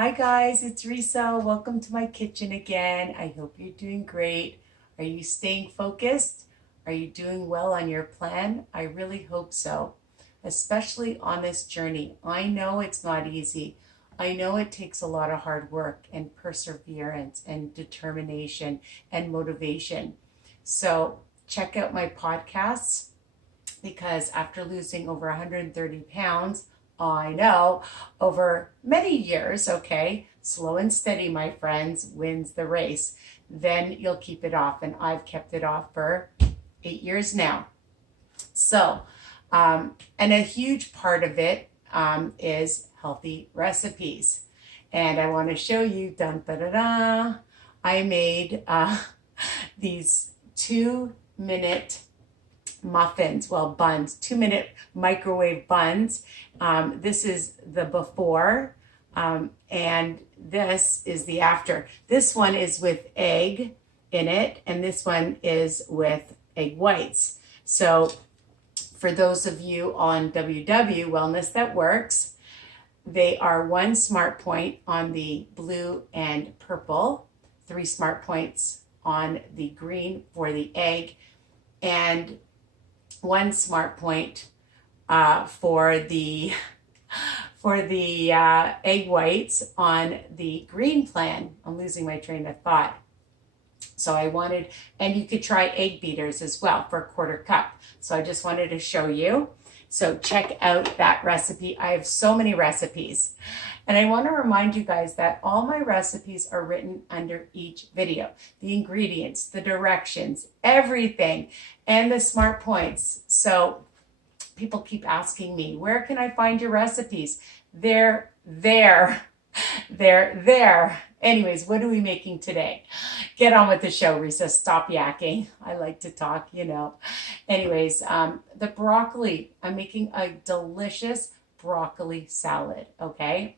Hi guys, it's Risa. Welcome to my kitchen again. I hope you're doing great. Are you staying focused? Are you doing well on your plan? I really hope so, especially on this journey. I know it's not easy. I know it takes a lot of hard work and perseverance and determination and motivation. So check out my podcasts because after losing over 130 pounds, I know, over many years, okay, slow and steady, my friends, wins the race. Then you'll keep it off. And I've kept it off for 8 years now. So, and a huge part of it is healthy recipes. And I want to show you, dun, da, da, da, I made these 2-minute muffins, well, buns, 2-minute microwave buns. This is the before, and this is the after. This one is with egg in it, and this one is with egg whites. So for those of you on WW, Wellness That Works, they are 1 smart point on the blue and purple, 3 smart points on the green for the egg, and 1 smart point for the egg whites on the green plan. I'm losing my train of thought. So I wanted, and you could try egg beaters as well for 1/4 cup. So I just wanted to show you. So check out that recipe. I have so many recipes. And I want to remind you guys that all my recipes are written under each video. The ingredients, the directions, everything, and the smart points. So people keep asking me, where can I find your recipes? They're there. They're there. Anyways, what are we making today? Get on with the show, Risa. Stop yakking. I like to talk, you know. Anyways, the broccoli. I'm making a delicious broccoli salad, okay?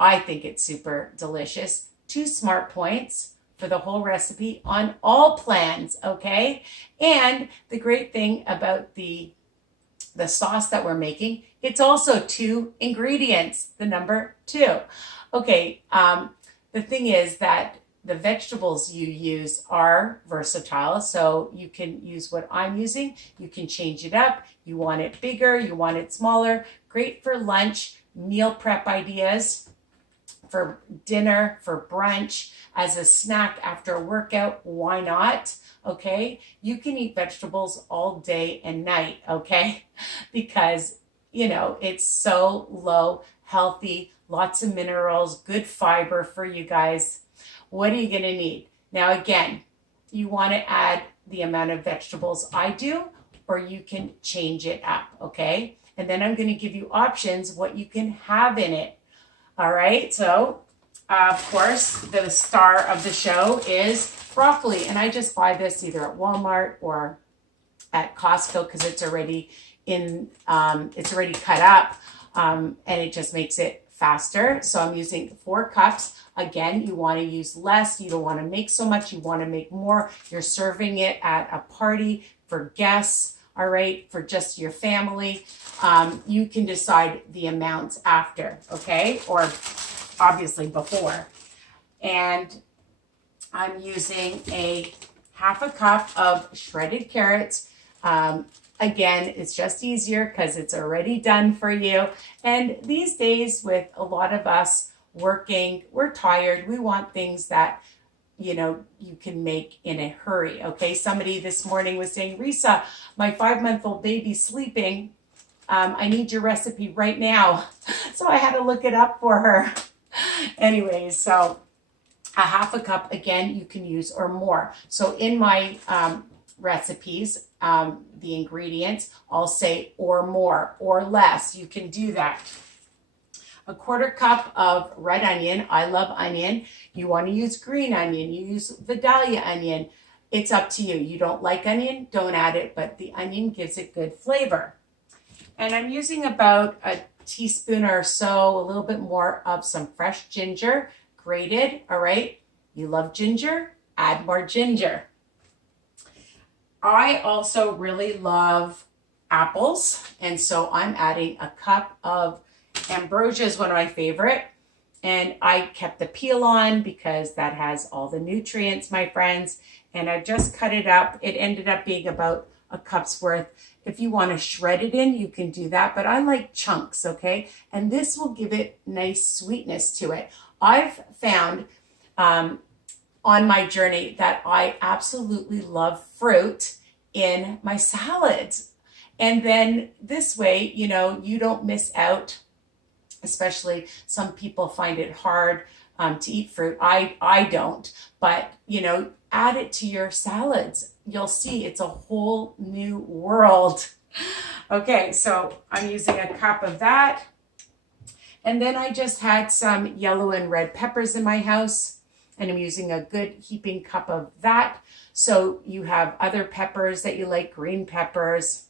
I think it's super delicious. 2 smart points for the whole recipe on all plans, okay? And the great thing about the sauce that we're making, it's also 2 ingredients, the number 2. Okay, the thing is that the vegetables you use are versatile, so you can use what I'm using. You can change it up. You want it bigger, you want it smaller. Great for lunch, meal prep ideas, for dinner, for brunch, as a snack after a workout. Why not? Okay, you can eat vegetables all day and night, okay? Because, you know, it's so low, healthy, lots of minerals, good fiber for you guys. What are you going to need? Now, again, you want to add the amount of vegetables I do, or you can change it up, okay? And then I'm going to give you options what you can have in it. All right, so of course, the star of the show is broccoli. And I just buy this either at Walmart or at Costco because it's already it's already cut up, and it just makes it faster. So I'm using 4 cups. Again, you want to use less. You don't want to make so much. You want to make more. You're serving it at a party for guests, all right, for just your family. You can decide the amounts after, okay, or obviously before. And I'm using a 1/2 cup of shredded carrots. Again, it's just easier because it's already done for you. And these days, with a lot of us working, we're tired. We want things that, you know, you can make in a hurry, okay? Somebody this morning was saying, Risa, my 5-month-old baby's sleeping. I need your recipe right now. So I had to look it up for her. Anyways, so a 1/2 cup, again, you can use or more. So in my recipes, the ingredients, I'll say or more or less. You can do that. A 1/4 cup of red onion. I love onion. You want to use green onion. You use vidalia onion. It's up to you. You don't like onion, don't add it, but the onion gives it good flavor. And I'm using about a teaspoon or so, a little bit more of some fresh ginger, grated, all right? You love ginger? Add more ginger. I also really love apples, and so I'm adding a cup of ambrosia is one of my favorite. And I kept the peel on because that has all the nutrients, my friends. And I just cut it up. It ended up being about a cup's worth. If you want to shred it in, you can do that. But I like chunks, okay? And this will give it nice sweetness to it. I've found on my journey that I absolutely love fruit in my salads. And then this way, you know, you don't miss out. Especially some people find it hard to eat fruit. I don't, but you know, add it to your salads. You'll see it's a whole new world. Okay, so I'm using a cup of that. And then I just had some yellow and red peppers in my house, and I'm using a good heaping cup of that. So you have other peppers that you like, green peppers,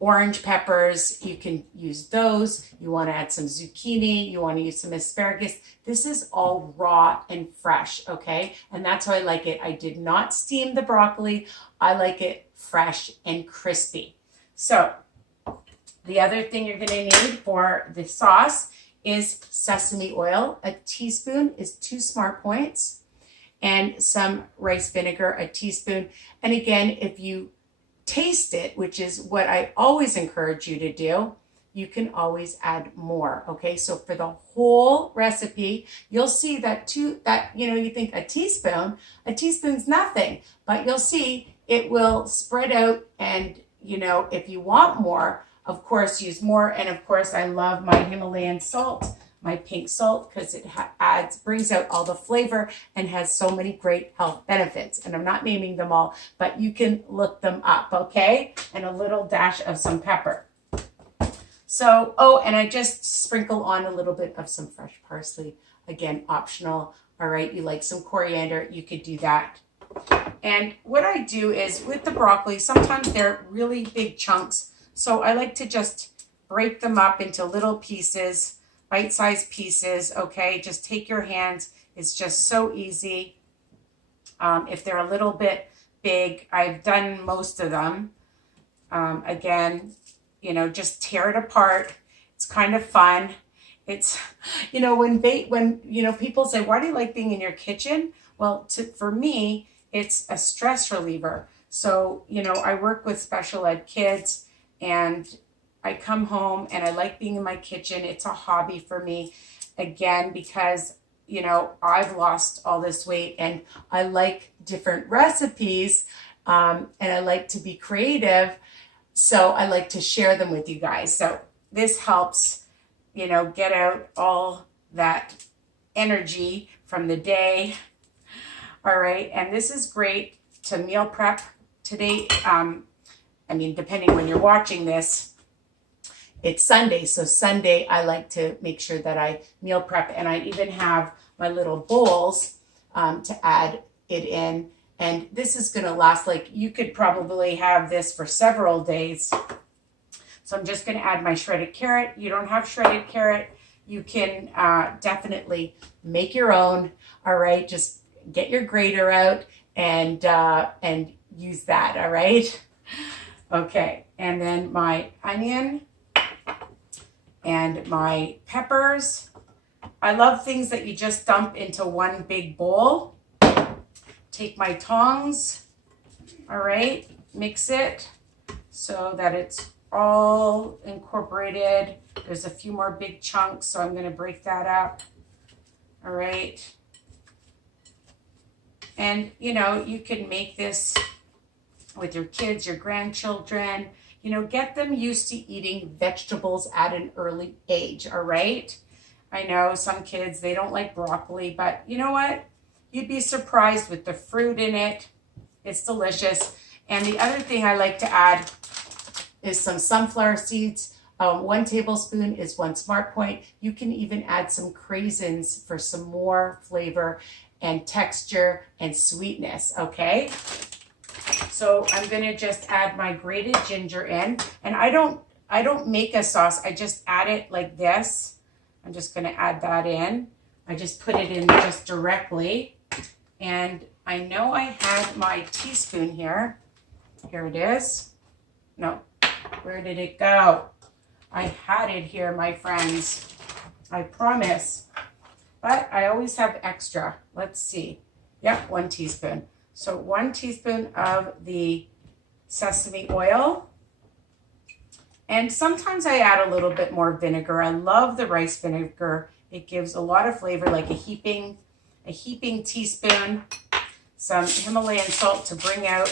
orange peppers, you can use those. You want to add some zucchini, you want to use some asparagus. This is all raw and fresh, okay? And that's how I like it. I did not steam the broccoli. I like it fresh and crispy. So the other thing you're going to need for the sauce is sesame oil. A teaspoon is 2 smart points, and some rice vinegar, a teaspoon. And again, if you taste it, which is what I always encourage you to do, you can always add more. Okay, so for the whole recipe, you'll see that you think a teaspoon's nothing, but you'll see it will spread out. And you know, if you want more, of course, use more. And of course, I love my Himalayan salt, my pink salt, because it brings out all the flavor and has so many great health benefits. And I'm not naming them all, but you can look them up, okay? And a little dash of some pepper. So, oh, and I just sprinkle on a little bit of some fresh parsley. Again, optional. All right, you like some coriander, you could do that. And what I do is with the broccoli, sometimes they're really big chunks. So I like to just break them up into little pieces, bite-sized pieces, okay? Just take your hands. It's just so easy. If they're a little bit big, I've done most of them. Again, you know, just tear it apart. It's kind of fun. It's, you know, when you know, people say, why do you like being in your kitchen? Well, for me, it's a stress reliever. So, you know, I work with special ed kids, and I come home and I like being in my kitchen. It's a hobby for me, again, because, you know, I've lost all this weight and I like different recipes, and I like to be creative. So I like to share them with you guys. So this helps, you know, get out all that energy from the day. All right. And this is great to meal prep today. I mean, depending when you're watching this, it's Sunday. So Sunday, I like to make sure that I meal prep, and I even have my little bowls to add it in. And this is going to last, like, you could probably have this for several days. So I'm just going to add my shredded carrot. You don't have shredded carrot, you can definitely make your own. All right, just get your grater out and use that. All right. Okay, and then my onion and my peppers. I love things that you just dump into one big bowl. Take my tongs, all right, mix it so that it's all incorporated. There's a few more big chunks, so I'm going to break that up, all right. And, you know, you can make this with your kids, your grandchildren, you know, get them used to eating vegetables at an early age, all right? I know some kids, they don't like broccoli, but you know what? You'd be surprised with the fruit in it. It's delicious. And the other thing I like to add is some sunflower seeds. 1 tablespoon is 1 smart point. You can even add some craisins for some more flavor and texture and sweetness, okay? So I'm gonna just add my grated ginger in, and I don't make a sauce. I just add it like this. I'm just gonna add that in. I just put it in just directly, and I know I had my teaspoon here. Here it is. No, where did it go? I had it here, my friends. I promise. But I always have extra. Let's see. Yep, 1 teaspoon. So 1 teaspoon of the sesame oil. And sometimes I add a little bit more vinegar. I love the rice vinegar. It gives a lot of flavor, like a heaping teaspoon. Some Himalayan salt to bring out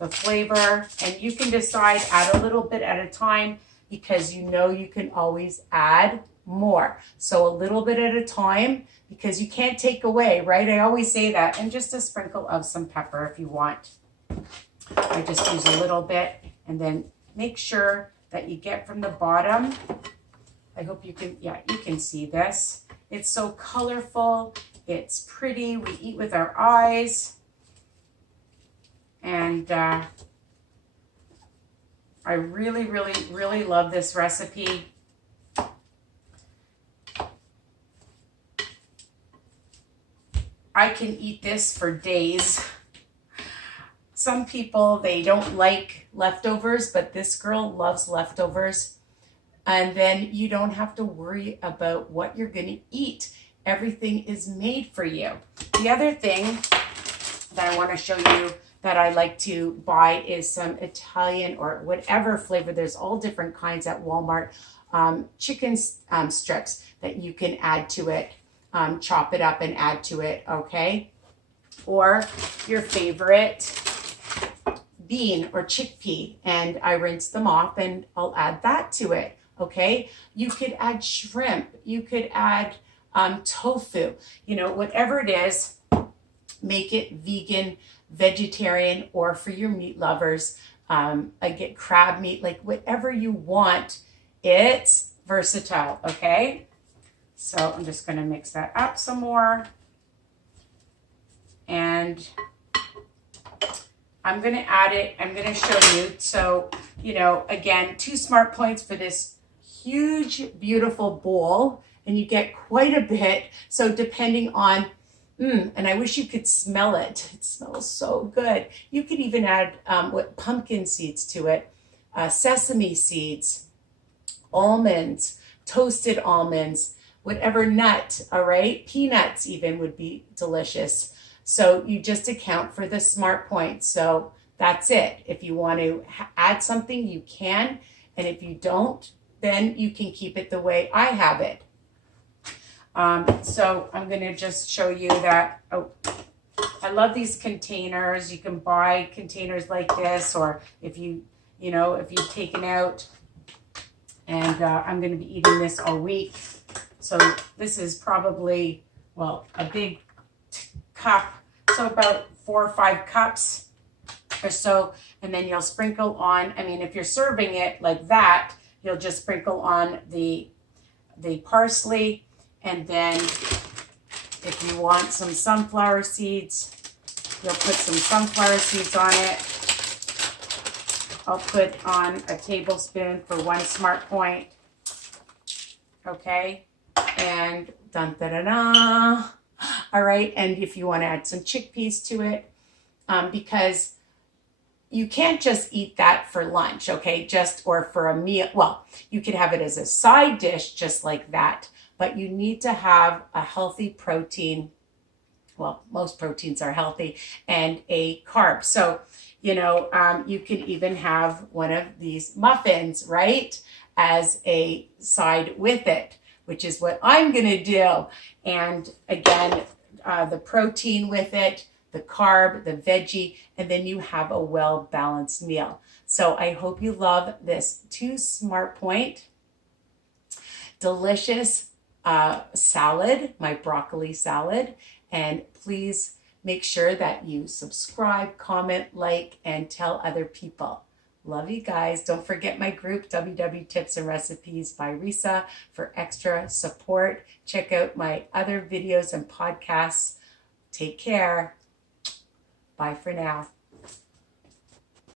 the flavor. And you can decide, add a little bit at a time, because you know you can always add more. So a little bit at a time, because you can't take away, right? I always say that. And just a sprinkle of some pepper if you want. I just use a little bit, and then make sure that you get from the bottom. I hope you can, yeah, you can see this. It's so colorful. It's pretty. We eat with our eyes. And I really, really, really love this recipe. I can eat this for days. Some people, they don't like leftovers, but this girl loves leftovers. And then you don't have to worry about what you're going to eat. Everything is made for you. The other thing that I want to show you that I like to buy is some Italian or whatever flavor. There's all different kinds at Walmart. Chicken strips that you can add to it. Chop it up and add to it, okay? Or your favorite bean or chickpea, and I rinse them off and I'll add that to it, okay? You could add shrimp. You could add tofu. You know, whatever it is, make it vegan, vegetarian, or for your meat lovers, I get crab meat, like whatever you want. It's versatile, okay? So I'm just going to mix that up some more. And I'm going to add it. I'm going to show you. So, you know, again, 2 smart points for this huge, beautiful bowl. And you get quite a bit. So depending on, and I wish you could smell it. It smells so good. You could even add pumpkin seeds to it, sesame seeds, almonds, toasted almonds, whatever nut, all right? Peanuts even would be delicious. So you just account for the smart points. So that's it. If you want to add something, you can. And if you don't, then you can keep it the way I have it. So I'm going to just show you that. Oh, I love these containers. You can buy containers like this, or if you've taken out, and I'm going to be eating this all week. So this is probably, well, a big cup. So about 4 or 5 cups or so. And then you'll sprinkle on, I mean, if you're serving it like that, you'll just sprinkle on the parsley. And then if you want some sunflower seeds, you'll put some sunflower seeds on it. I'll put on a tablespoon for 1 smart point. Okay. And dun da da da. All right. And if you want to add some chickpeas to it, because you can't just eat that for lunch, okay? Or for a meal. Well, you could have it as a side dish just like that, but you need to have a healthy protein. Well, most proteins are healthy, and a carb. So, you can even have one of these muffins, right, as a side with it, which is what I'm going to do. And again, the protein with it, the carb, the veggie, and then you have a well-balanced meal. So I hope you love this 2 smart point, delicious salad, my broccoli salad. And please make sure that you subscribe, comment, like, and tell other people. Love you guys. Don't forget my group, WW Tips and Recipes by Risa, for extra support. Check out my other videos and podcasts. Take care. Bye for now.